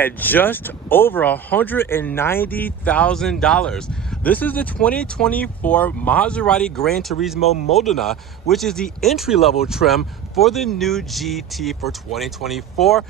At just over $190,000. This is the 2024 Maserati Granturismo Modena, which is the entry-level trim for the new GT for 2024.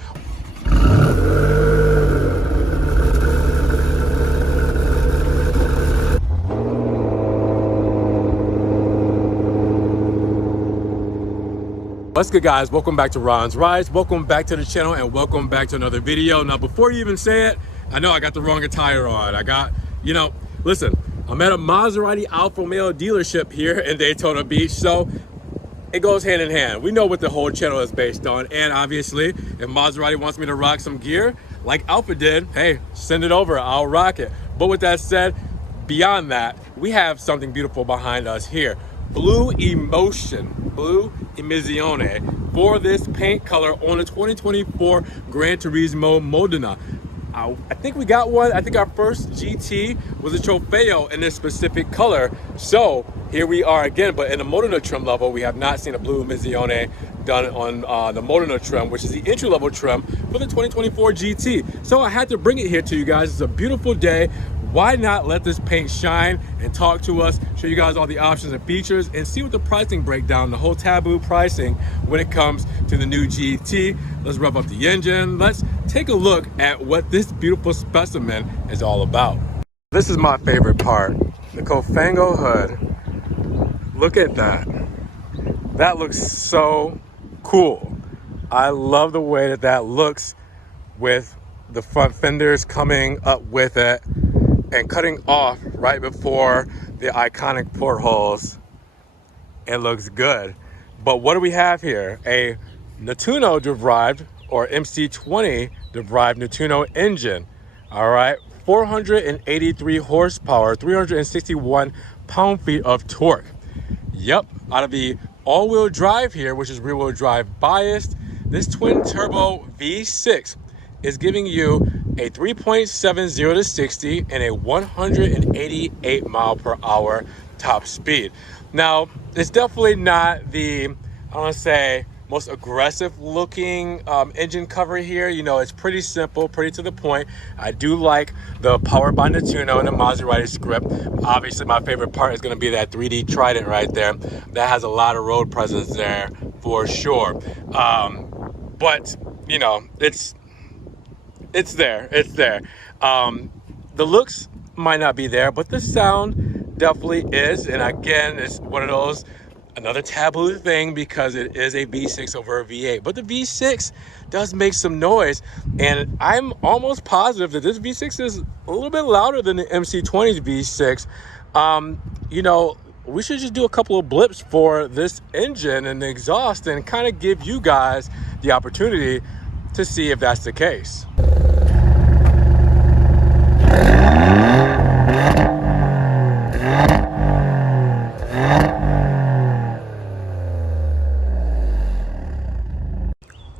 What's good, guys? Welcome back to Ron's Rides. Welcome back to the channel and welcome back to another video. Now, before you even say it, I know I got the wrong attire on. Listen, I'm at a Maserati Alfa Romeo dealership here in Daytona Beach, so it goes hand in hand. We know what the whole channel is based on, and obviously, if Maserati wants me to rock some gear like Alfa did, hey, send it over, I'll rock it. But with that said, beyond that, we have something beautiful behind us here. Blue Emotion, Blue Emissione, for this paint color on the 2024 Granturismo Modena. I think we got one. I think our first GT was a Trofeo in this specific color. So here we are again, but in the Modena trim level, we have not seen a Blue Emissione done on the Modena trim, which is the entry level trim for the 2024 GT. So I had to bring it here to you guys. It's a beautiful day. Why not let this paint shine and talk to us, show you guys all the options and features, and see what the pricing breakdown, the whole taboo pricing when it comes to the new GT. Let's rev up the engine. Let's take a look at what this beautiful specimen is all about. This is my favorite part, the Cofango hood. Look at that. That looks so cool. I love the way that looks with the front fenders coming up with it and cutting off right before the iconic portholes. It looks good. But what do we have here? A Nettuno derived or MC20 derived Nettuno engine. All right, 483 horsepower, 361 pound-feet of torque. Yep, out of the all-wheel drive here, which is rear-wheel drive biased, this twin turbo V6 is giving you a 3.70 to 60 and a 188 mile per hour top speed. Now, it's definitely not the, I want to say, most aggressive looking engine cover here. You know, it's pretty simple, pretty to the point. I do like the powered by Nettuno and the Maserati script. Obviously, my favorite part is going to be that 3D Trident right there. That has a lot of road presence there for sure. But, you know, it's there. The looks might not be there, but the sound definitely is. And again, it's one of those, another taboo thing because it is a V6 over a V8. But the V6 does make some noise, and I'm almost positive that this V6 is a little bit louder than the MC20's V6. You know, we should just do a couple of blips for this engine and the exhaust and kind of give you guys the opportunity to see if that's the case.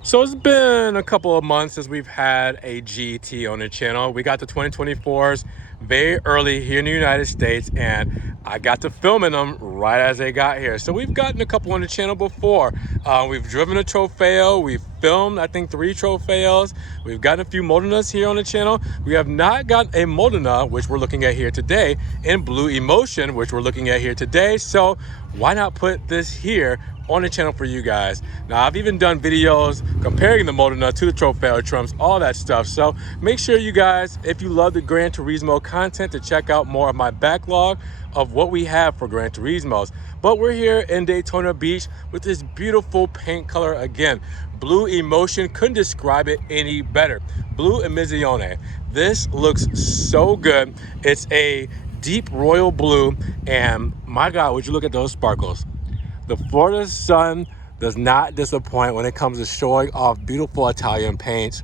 So it's been a couple of months since we've had a GT on the channel. We got the 2024s very early here in the United States, and I got to filming them right as they got here. So we've gotten a couple on the channel before. We've driven a Trofeo. We've filmed, I think, 3 Trofeos. We've gotten a few Modenas here on the channel. We have not gotten a Modena, which we're looking at here today, and Blue Emotion, which we're looking at here today. So why not put this here on the channel for you guys? Now, I've even done videos comparing the Modena to the Trofeo trims, all that stuff. So make sure you guys, if you love the Gran Turismo content, to check out more of my backlog of what we have for Gran Turismos. But we're here in Daytona Beach with this beautiful paint color again. Blue Emotion, couldn't describe it any better. Blue Emissione. This looks so good. It's a deep royal blue, and my God, would you look at those sparkles. The Florida sun does not disappoint when it comes to showing off beautiful Italian paints,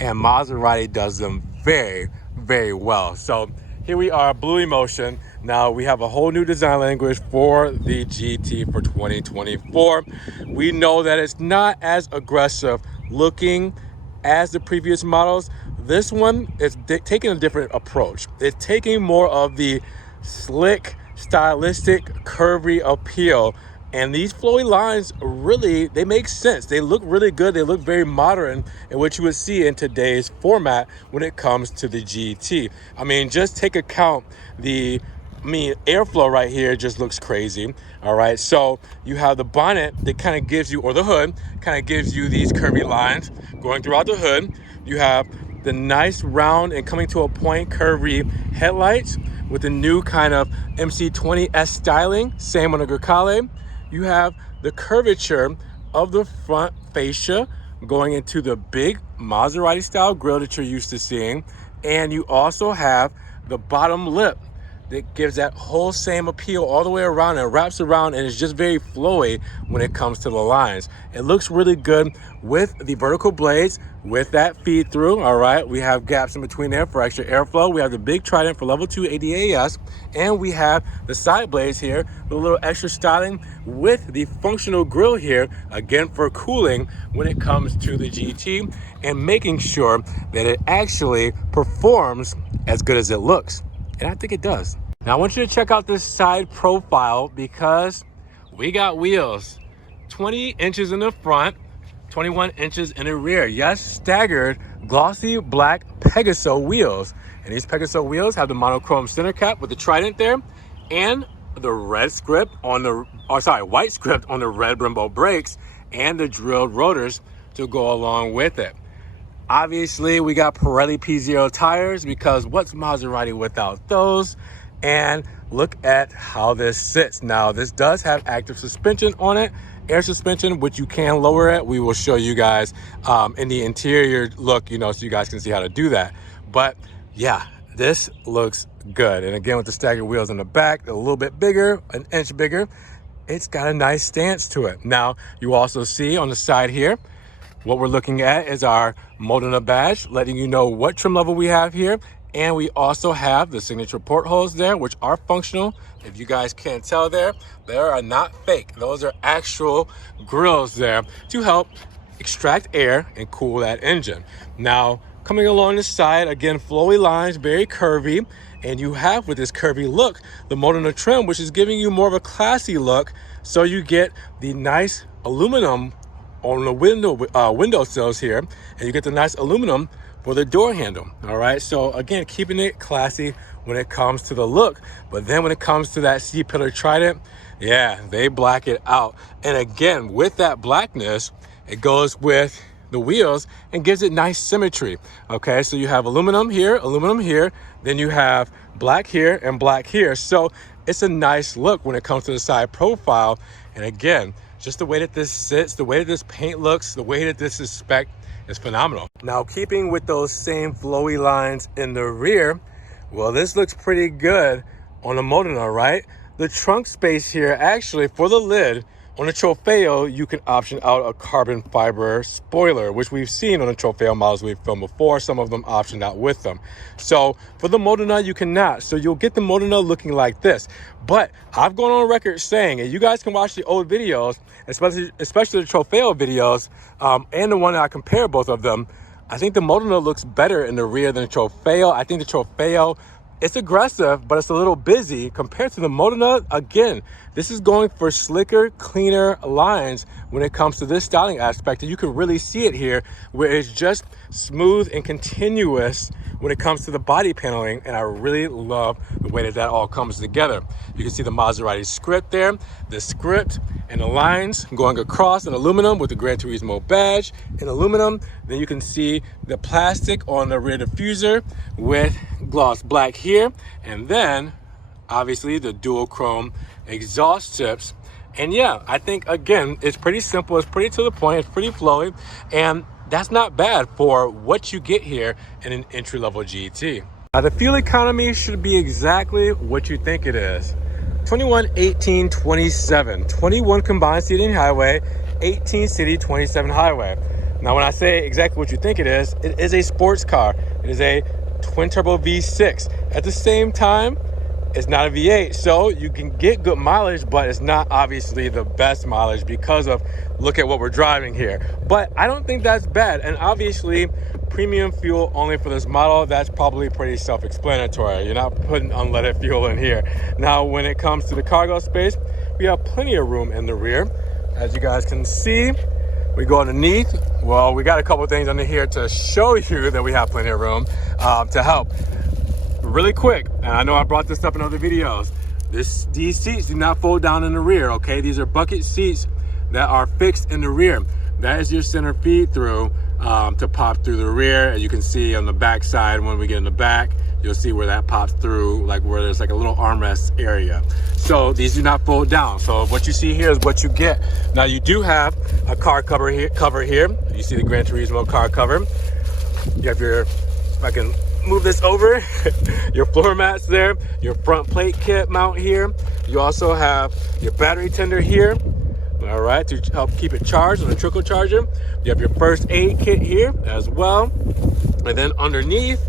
and Maserati does them very, very well. So here we are, Blue Emotion. Now we have a whole new design language for the GT for 2024. We know that it's not as aggressive looking as the previous models. This one is taking a different approach. It's taking more of the slick, stylistic, curvy appeal And these flowy lines really, they make sense. They look really good. They look very modern in what you would see in today's format when it comes to the GT. I mean, just take account airflow right here just looks crazy. All right, so you have the bonnet that kind of gives you, or the hood, kind of gives you these curvy lines going throughout the hood. You have the nice round and coming to a point curvy headlights with the new kind of MC20S styling, same on the Grecale. You have the curvature of the front fascia going into the big Maserati style grille that you're used to seeing. And you also have the bottom lip that gives that whole same appeal all the way around and wraps around, and it's just very flowy when it comes to the lines. It looks really good with the vertical blades, with that feed through. All right, we have gaps in between there for extra airflow. We have the big trident for level 2 ADAS, and we have the side blades here with a little extra styling with the functional grille here, again for cooling when it comes to the GT and making sure that it actually performs as good as it looks. And I think it does. Now I want you to check out this side profile because we got wheels 20 inches in the front, 21 inches in the rear. Yes, staggered glossy black Pegaso wheels. And these Pegaso wheels have the monochrome center cap with the trident there and the red script on the, white script on the red Brembo brakes and the drilled rotors to go along with it. Obviously, we got Pirelli P0 tires because what's Maserati without those? And look at how this sits. Now, this does have active suspension on it, air suspension, which you can lower it. We will show you guys in the interior look, so you guys can see how to do that. But yeah, this looks good. And again, with the staggered wheels in the back, a little bit bigger, an inch bigger, it's got a nice stance to it. Now, you also see on the side here, what we're looking at is our Modena badge, letting you know what trim level we have here. And we also have the signature portholes there, which are functional. If you guys can't tell there, they are not fake. Those are actual grills there to help extract air and cool that engine. Now, coming along the side, again, flowy lines, very curvy. And you have, with this curvy look, the Modena trim, which is giving you more of a classy look. So you get the nice aluminum on the window sills here, and you get the nice aluminum for the door handle. All right, so again, keeping it classy when it comes to the look, but then when it comes to that C-pillar trident, yeah, they black it out. And again, with that blackness, it goes with the wheels and gives it nice symmetry. Okay, so you have aluminum here, then you have black here and black here. So it's a nice look when it comes to the side profile. And again, just the way that this sits, the way that this paint looks, the way that this is spec'd is phenomenal. Now, keeping with those same flowy lines in the rear, well, this looks pretty good on the Modena, right? The trunk space here, actually, for the lid, on the Trofeo, you can option out a carbon fiber spoiler, which we've seen on the Trofeo models we've filmed before. Some of them optioned out with them. So for the Modena, you cannot. So you'll get the Modena looking like this. But I've gone on record saying, and you guys can watch the old videos, especially the Trofeo videos, and the one that I compare both of them. I think the Modena looks better in the rear than the Trofeo. I think the Trofeo, it's aggressive, but it's a little busy compared to the Modena. Again, this is going for slicker, cleaner lines when it comes to this styling aspect. And you can really see it here where it's just smooth and continuous when it comes to the body paneling. And I really love the way that all comes together. You can see the Maserati script there, the script and the lines going across in aluminum with the Granturismo badge in aluminum. Then you can see the plastic on the rear diffuser with gloss black here. And then obviously the dual chrome exhaust tips. And yeah, I think again, it's pretty simple. It's pretty to the point. It's pretty flowy. And that's not bad for what you get here in an entry-level GT. The fuel economy should be exactly what you think it is. 21, 18, 27. 21 combined city and highway, 18 city, 27 highway. Now, when I say exactly what you think it is a sports car. It is a twin-turbo V6. At the same time, it's not a V8, so you can get good mileage, but it's not obviously the best mileage because of, look at what we're driving here. But I don't think that's bad. And obviously, premium fuel only for this model, that's probably pretty self-explanatory. You're not putting unleaded fuel in here. Now, when it comes to the cargo space, we have plenty of room in the rear. As you guys can see, we go underneath. Well, we got a couple things under here to show you that we have plenty of room to help. Really quick, and I know I brought this up in other videos, these seats do not fold down in the rear, okay? These are bucket seats that are fixed in the rear. That is your center feed through to pop through the rear. As you can see on the back side, when we get in the back, you'll see where that pops through, like where there's like a little armrest area. So these do not fold down. So what you see here is what you get. Now you do have a car cover here. You see the Granturismo car cover. You have your, if I can move this over, your floor mats there, your front plate kit mount here. You also have your battery tender here. All right, to help keep it charged on a trickle charger. You have your first aid kit here as well. And then underneath,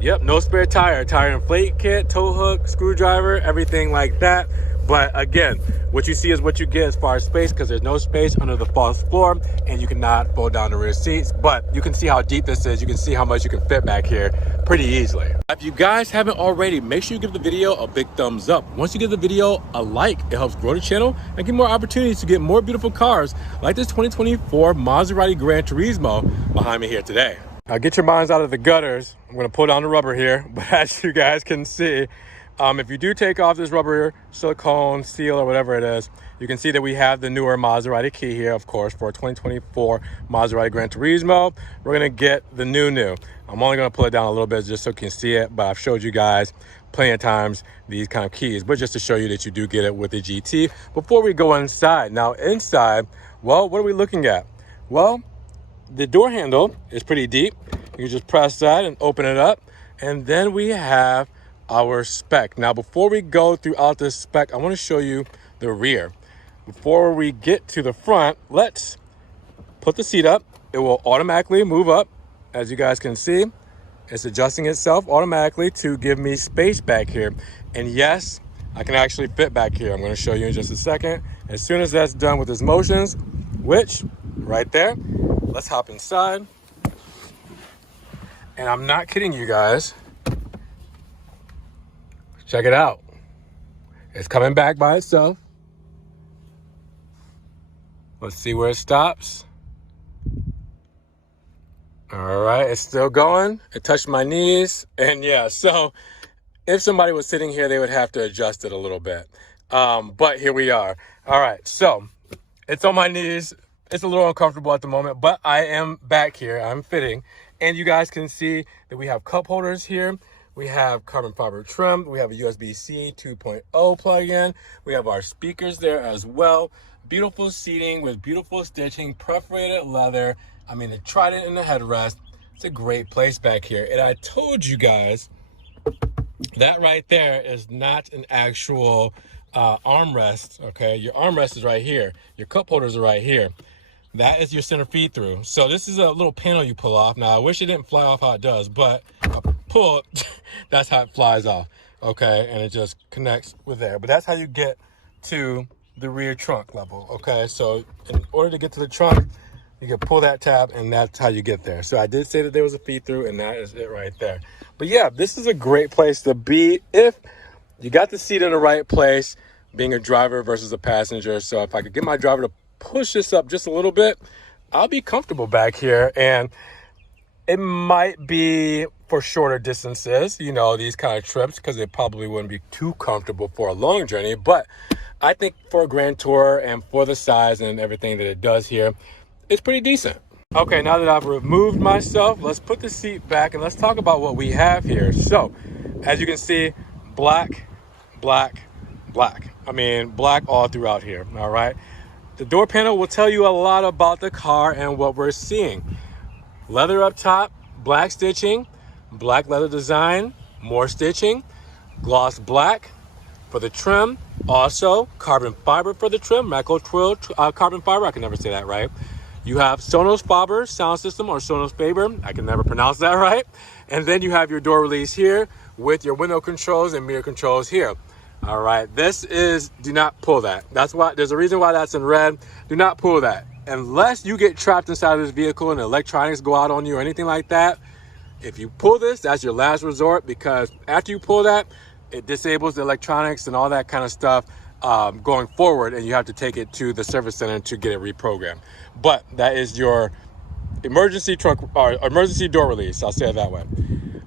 yep, no spare tire inflate kit, tow hook, screwdriver, everything like that. But again, what you see is what you get as far as space, because there's no space under the false floor and you cannot fold down the rear seats. But you can see how deep this is. You can see how much you can fit back here pretty easily. If you guys haven't already, make sure you give the video a big thumbs up. Once you give the video a like, it helps grow the channel and give more opportunities to get more beautiful cars like this 2024 Maserati Granturismo behind me here today. Now get your minds out of the gutters. I'm gonna pull down the rubber here, but as you guys can see, if you do take off this rubber silicone seal or whatever it is, you can see that we have the newer Maserati key here, of course, for 2024 Maserati Granturismo. We're gonna get the new. I'm only gonna pull it down a little bit just so you can see it, but I've showed you guys plenty of times these kind of keys, but just to show you that you do get it with the GT. Before we go inside, now inside, well, what are we looking at? Well, the door handle is pretty deep. You can just press that and open it up. And then we have our spec. Now, before we go throughout this spec, I want to show you the rear. Before we get to the front, let's put the seat up. It will automatically move up. As you guys can see, it's adjusting itself automatically to give me space back here. And yes, I can actually fit back here. I'm going to show you in just a second. As soon as that's done with its motions, which right there, let's hop inside. And I'm not kidding you guys. Check it out. It's coming back by itself. Let's see where it stops. All right, it's still going. It touched my knees. And yeah, so if somebody was sitting here, they would have to adjust it a little bit. But here we are. All right, so it's on my knees. It's a little uncomfortable at the moment, but I am back here. I'm fitting. And you guys can see that we have cup holders here. We have carbon fiber trim. We have a USB-C 2.0 plug-in. We have our speakers there as well. Beautiful seating with beautiful stitching, perforated leather. I mean, the trident in the headrest. It's a great place back here. And I told you guys that right there is not an actual armrest, okay? Your armrest is right here. Your cup holders are right here. That is your center feed through. So this is a little panel you pull off. Now, I wish it didn't fly off how it does, but I pull it, that's how it flies off, okay? And it just connects with there. But that's how you get to the rear trunk level, okay? So in order to get to the trunk, you can pull that tab, and that's how you get there. So I did say that there was a feed through, and that is it right there. But yeah, this is a great place to be if you got the seat in the right place, being a driver versus a passenger. So if I could get my driver to push this up just a little bit, I'll be comfortable back here. And it might be for shorter distances, you know, these kind of trips, because it probably wouldn't be too comfortable for a long journey. But I think for a Grand Tour and for the size and everything that it does here, it's pretty decent. Okay, now that I've removed myself, let's put the seat back and let's talk about what we have here. So, as you can see, black, black, black. I mean, black all throughout here, all right? The door panel will tell you a lot about the car and what we're seeing. Leather up top, black stitching, black leather design, more stitching, gloss black for the trim. Also, carbon fiber for the trim, macro twill carbon fiber. I can never say that right. You have Sonos Faber sound system, or Sonos Faber. I can never pronounce that right. And then you have your door release here with your window controls and mirror controls here. All right, this is, do not pull that. That's why, there's a reason why that's in red. Do not pull that. Unless you get trapped inside of this vehicle and the electronics go out on you or anything like that, if you pull this, that's your last resort, because after you pull that, it disables the electronics and all that kind of stuff. going forward, and you have to take it to the service center to get it reprogrammed. But that is your emergency trunk or emergency door release. I'll say it that way.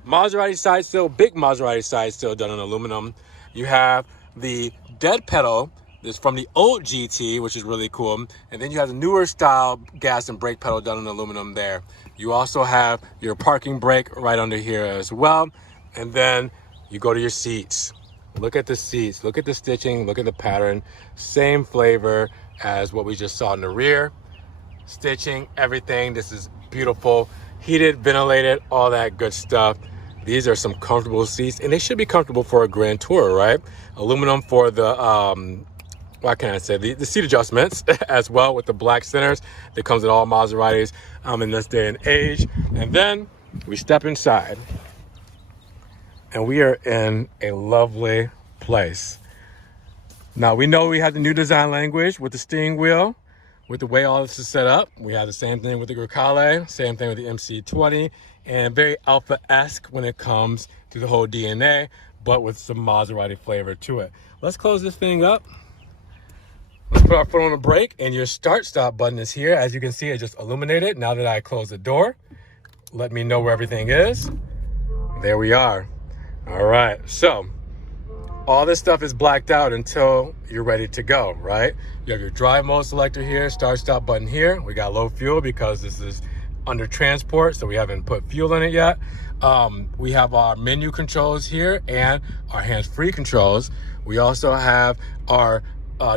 Maserati side still, big Maserati side still done in aluminum. You have the dead pedal. This is from the old GT, which is really cool. And then you have the newer style gas and brake pedal done in aluminum there. You also have your parking brake right under here as well. And then you go to your seats. Look at the seats, look at the stitching, look at the pattern. Same flavor as what we just saw in the rear. Stitching, everything. This is beautiful. Heated, ventilated, all that good stuff. These are some comfortable seats, and they should be comfortable for a Grand Tourer, right? Aluminum for the, what can I say? The seat adjustments as well with the black centers that comes in all Maseratis in this day and age. And then we step inside. And we are in a lovely place. Now, we know we have the new design language with the steering wheel, with the way all this is set up. We have the same thing with the Grecale, same thing with the MC20, and very Alpha-esque when it comes to the whole DNA, but with some Maserati flavor to it. Let's close this thing up. Let's put our foot on the brake, and your start-stop button is here. As you can see, it just illuminated. Now that I close the door, let me know where everything is. There we are. All right, so all this stuff is blacked out until you're ready to go, right? You have your drive mode selector here, start stop button here. We got low fuel because this is under transport, so we haven't put fuel in it yet. We have our menu controls here and our hands-free controls. We also have our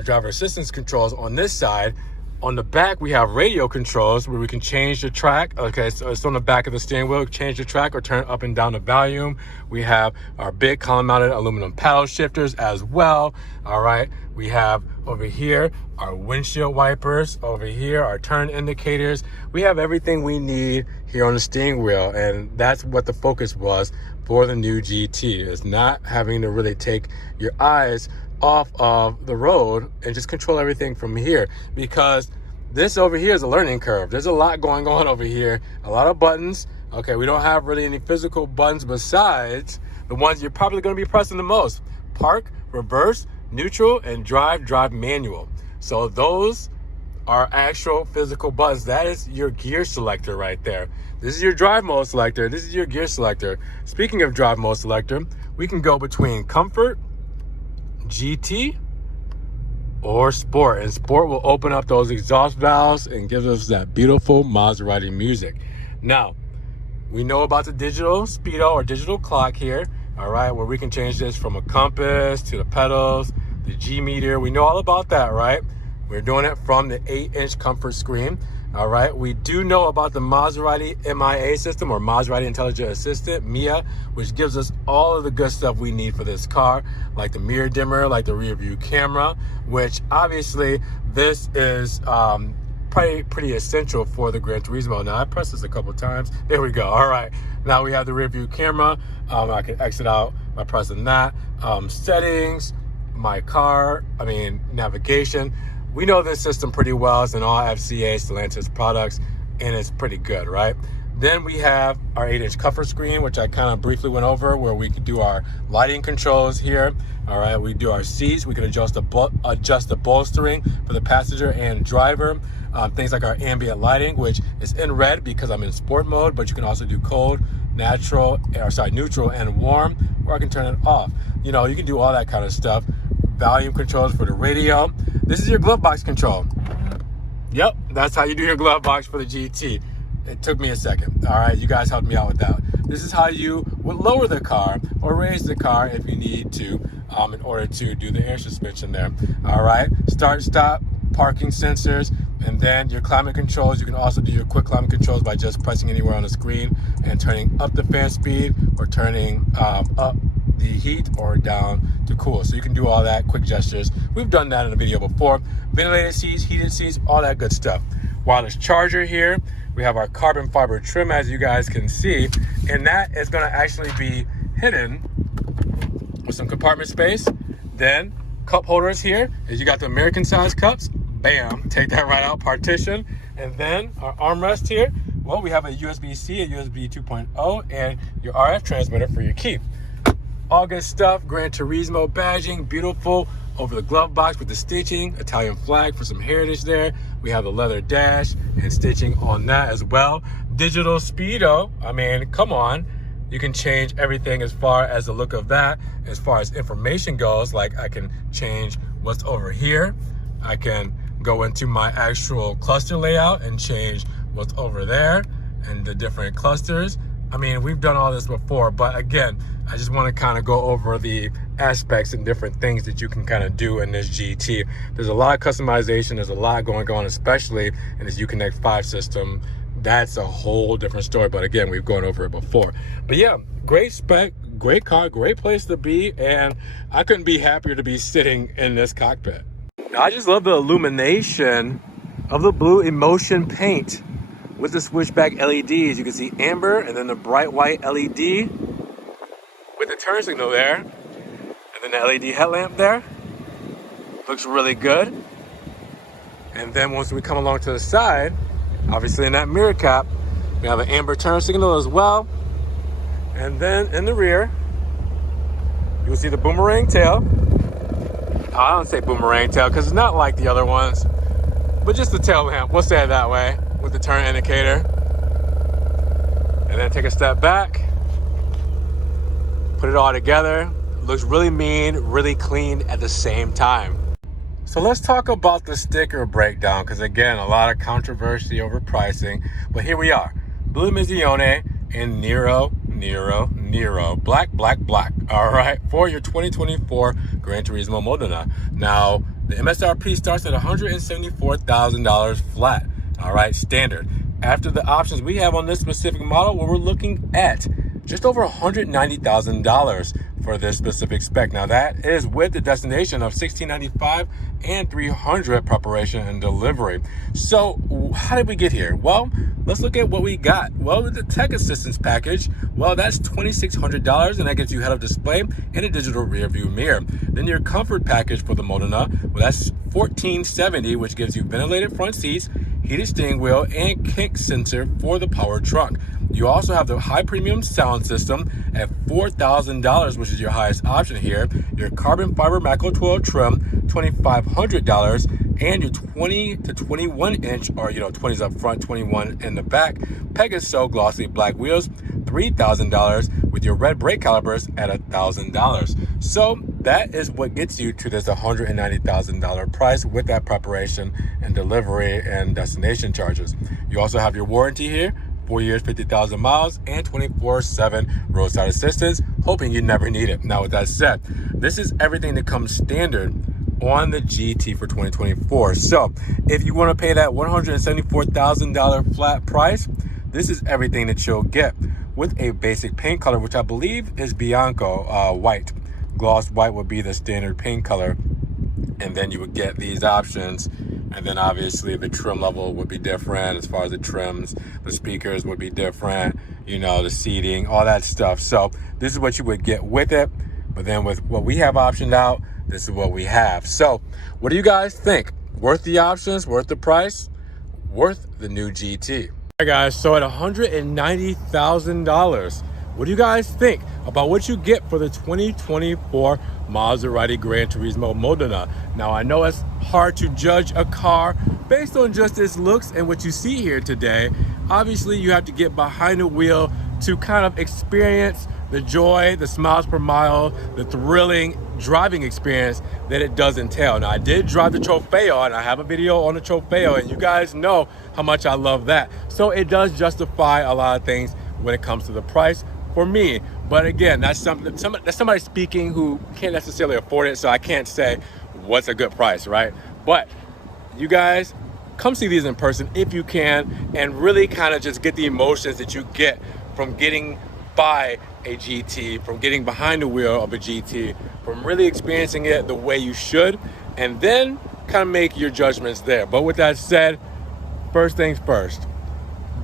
driver assistance controls on this side. On the back, we have radio controls where we can change the track. Okay, so it's on the back of the steering wheel, change the track or turn up and down the volume. We have our big column-mounted aluminum paddle shifters as well. All right, we have over here our windshield wipers, over here our turn indicators. We have everything we need here on the steering wheel, and that's what the focus was for the new GT, is not having to really take your eyes off of the road and just control everything from here, because this over here is a learning curve. There's a lot going on over here, a lot of buttons. Okay, we don't have really any physical buttons besides the ones you're probably going to be pressing the most: park, reverse, neutral, and drive manual. So those are actual physical buttons. That is your gear selector right there. This is your drive mode selector. This is your gear selector. Speaking of drive mode selector, we can go between comfort, GT, or sport, and sport will open up those exhaust valves and gives us that beautiful Maserati music. Now, we know about the digital speedo or digital clock here, all right, where we can change this from a compass to the pedals, the G meter. We know all about that, right? We're doing it from the 8-inch comfort screen. All right, we do know about the Maserati MIA system, or Maserati Intelligent Assistant, MIA, which gives us all of the good stuff we need for this car, like the mirror dimmer, like the rear view camera, which obviously this is pretty essential for the Granturismo. Now, I pressed this a couple of times. There we go. All right, now we have the rear view camera. I can exit out by pressing that. Settings, my car, navigation. We know this system pretty well. It's in all FCA Stellantis products, and it's pretty good, right? Then we have our 8-inch comfort screen, which I kind of briefly went over, where we can do our lighting controls here. All right, we do our seats. We can adjust the bolstering for the passenger and driver. Things like our ambient lighting, which is in red because I'm in sport mode, but you can also do cold, neutral, and warm, or I can turn it off. You know, you can do all that kind of stuff. Volume controls for the radio. This is your glove box control. Yep, that's how you do your glove box for the GT. It took me a second. All right, you guys helped me out with that. This is how you would lower the car or raise the car if you need to in order to do the air suspension there. All right, start, stop, parking sensors, and then your climate controls. You can also do your quick climate controls by just pressing anywhere on the screen and turning up the fan speed or turning up the heat or down to cool. So you can do all that, quick gestures. We've done that in a video before. Ventilated seats, heated seats, all that good stuff. Wireless charger here. We have our carbon fiber trim, as you guys can see, and that is going to actually be hidden with some compartment space. Then cup holders here, as you got the American size cups. Bam, take that right out, partition. And then our armrest here. Well, we have a USB-C, a USB 2.0, and your RF transmitter for your key. All good stuff. Gran Turismo badging, beautiful over the glove box with the stitching, Italian flag for some heritage there. We have the leather dash and stitching on that as well. Digital speedo, I mean, come on. You can change everything as far as the look of that. As far as information goes, like I can change what's over here. I can go into my actual cluster layout and change what's over there and the different clusters. I mean, we've done all this before, but again, I just want to kind of go over the aspects and different things that you can kind of do in this GT. There's a lot of customization. There's a lot going on, especially in this Uconnect 5 system. That's a whole different story, but again, we've gone over it before. But yeah, great spec, great car, great place to be, and I couldn't be happier to be sitting in this cockpit. Now, I just love the illumination of the blue emotion paint with the switchback LEDs. You can see amber and then the bright white LED with the turn signal there, and then the LED headlamp there. Looks really good. And then once we come along to the side, obviously in that mirror cap, we have an amber turn signal as well. And then in the rear, you'll see the boomerang tail. I don't say boomerang tail because it's not like the other ones, but just the tail lamp, we'll say it that way, with the turn indicator. And then take a step back, put it all together. Looks really mean, really clean at the same time. So let's talk about the sticker breakdown, because again, a lot of controversy over pricing, but here we are. Blue Mizione and Nero, black, black, black. All right, for your 2024 Granturismo Modena. Now, the MSRP starts at $174,000 flat. All right, standard. After the options we have on this specific model, where we're looking at just over $190,000 for this specific spec. Now that is with the destination of $1,695 and $300 preparation and delivery. So how did we get here? Well, let's look at what we got. Well, with the tech assistance package, well, that's $2,600, and that gives you head-up display and a digital rear view mirror. Then your comfort package for the Modena, well, that's $1,470, which gives you ventilated front seats, heated steering wheel, and kick sensor for the power trunk. You also have the high premium sound system at $4,000, which is your highest option here. Your carbon fiber macro 12 trim, $2,500, and your 20 to 21 inch, or 20s up front, 21 in the back, Pegaso glossy black wheels, $3,000, with your red brake calipers at $1,000. So that is what gets you to this $190,000 price with that preparation and delivery and destination charges. You also have your warranty here. 4 years, 50,000 miles, and 24/7 roadside assistance, hoping you never need it. Now, with that said, this is everything that comes standard on the GT for 2024. So if you want to pay that $174,000 flat price, this is everything that you'll get with a basic paint color, which I believe is Bianco white. Gloss white would be the standard paint color. And then you would get these options. And then obviously the trim level would be different as far as the trims, the speakers would be different, the seating, all that stuff. So this is what you would get with it. But then with what we have optioned out, this is what we have. So what do you guys think? Worth the options, worth the price, worth the new GT? All right, guys, so at $190,000, what do you guys think about what you get for the 2024 Maserati Granturismo Modena? Now, I know it's hard to judge a car based on just its looks and what you see here today. Obviously, you have to get behind the wheel to kind of experience the joy, the smiles per mile, the thrilling driving experience that it does entail. Now, I did drive the Trofeo, and I have a video on the Trofeo, and you guys know how much I love that. So it does justify a lot of things when it comes to the price for me. But again, that's somebody speaking who can't necessarily afford it, so I can't say what's a good price, right? But you guys, come see these in person if you can, and really kind of just get the emotions that you get from getting by a GT, from getting behind the wheel of a GT, from really experiencing it the way you should, and then kind of make your judgments there. But with that said, first things first,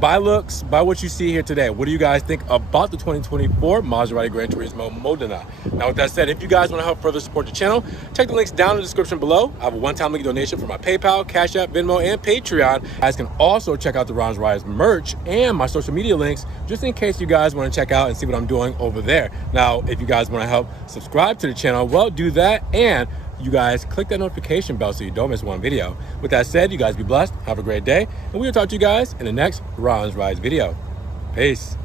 by looks, by what you see here today, what do you guys think about the 2024 Maserati Granturismo Modena? Now, with that said, if you guys want to help further support the channel, check the links down in the description below. I have a one-time link donation for my PayPal, Cash App, Venmo, and Patreon. You guys can also check out the Ron's Rides merch and my social media links, just in case you guys want to check out and see what I'm doing over there. Now, if you guys want to help subscribe to the channel, well, do that. And you guys click that notification bell so you don't miss one video. With that said, you guys be blessed, have a great day, and we'll talk to you guys in the next Ron's Rides video. Peace.